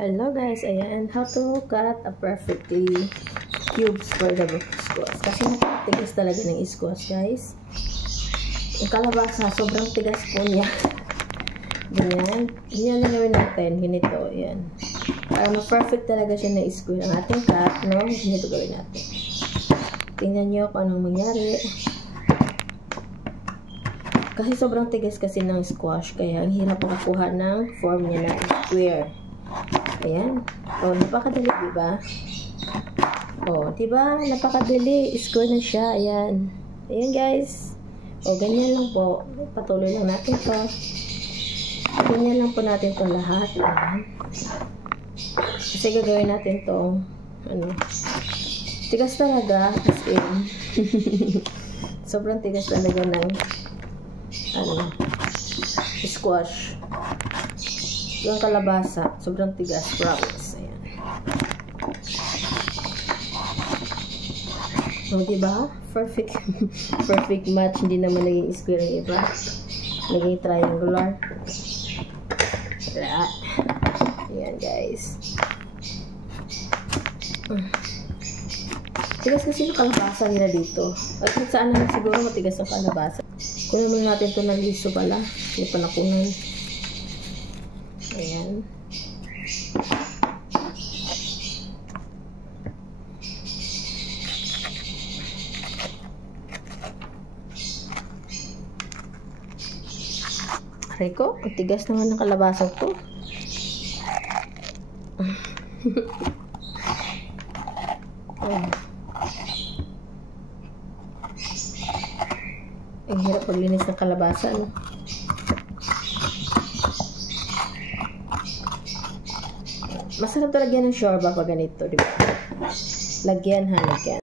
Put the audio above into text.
Hello guys, ayan, how to cut a perfectly cubes for the squash. Kasi napakatigas talaga ng squash guys. Yung kalabasa, sobrang tigas po niya. Ganyan. Ganyan na gawin natin. Ganito, ayan. Para ma-perfect talaga siya na square ang ating cut, no? Ganito gawin natin. Tingnan nyo kung anong mangyari. Kasi sobrang tigas kasi ng squash, kaya ang hirap makakuha ng form niya na square. Ayan. O, napakadali, diba? O, diba? Napakadali. Square na siya. Ayan. Ayan, guys. O, ganyan lang po. Patuloy lang natin to. Ganyan lang po natin to lahat. Ayan. Kasi gagawin natin to. Ano? Tigas talaga. As in. Sobrang tigas talaga ng squash. Yung kalabasa, sobrang tigas, promise. Ayan. O, diba? Perfect. Perfect match. Hindi naman naging square yung iba. Naging triangular. Wala. Ayan, guys. Tigas kasi yung kalabasa nila dito. At saan naman siguro matigas ang kalabasa. Kunin muna natin ito ng liso pala. May panakunan. Ayan. Aray ko, ang tigas naman ng kalabasa to. Ang hirap paglinis ng kalabasa, no? Masarap talaga ng shorba pag ganito, di ba? Lagyan ha, lagyan.